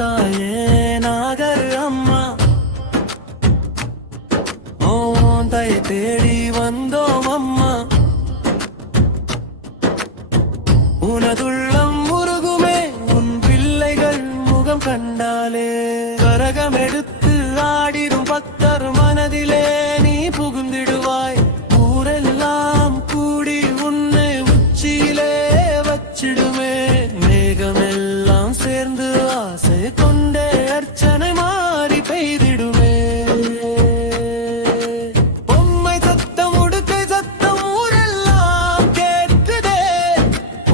தாயே நாகர் அம்மா. ஓன் தயை தேடி வந்தோம் அம்மா. உனதுள்ளம் முருகுமே உன் பிள்ளைகள் முகம் கண்டாலே. கரகம் எடுத்து ஆடிடும் பக்தர் மனதிலே கொண்டே அர்ச்சனை மாறி பெய்திடுமே. பொம்மை சத்தம் உடுக்கை சத்தம் ஊரெல்லாம் கேட்குதே.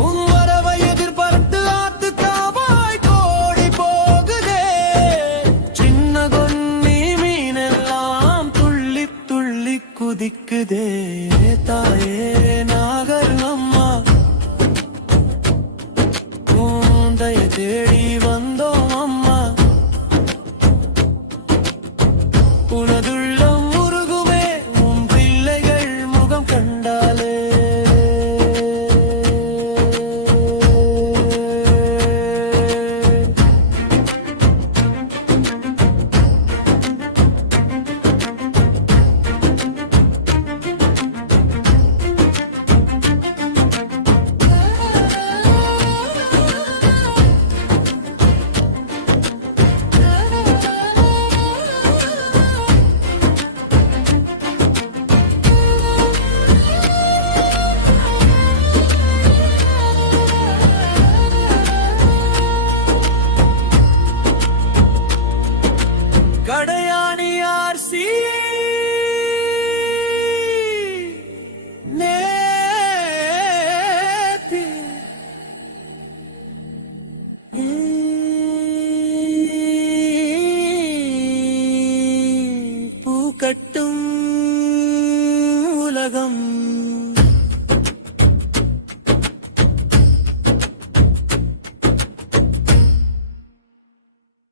உன் வரவை எதிர்பார்த்து ஆத்து காவாய் கோடி போகுதே. சின்ன கொன்னி மீனெல்லாம் துள்ளி துள்ளி குதிக்குதே. தாயே நாகர் அம்மா தேடி some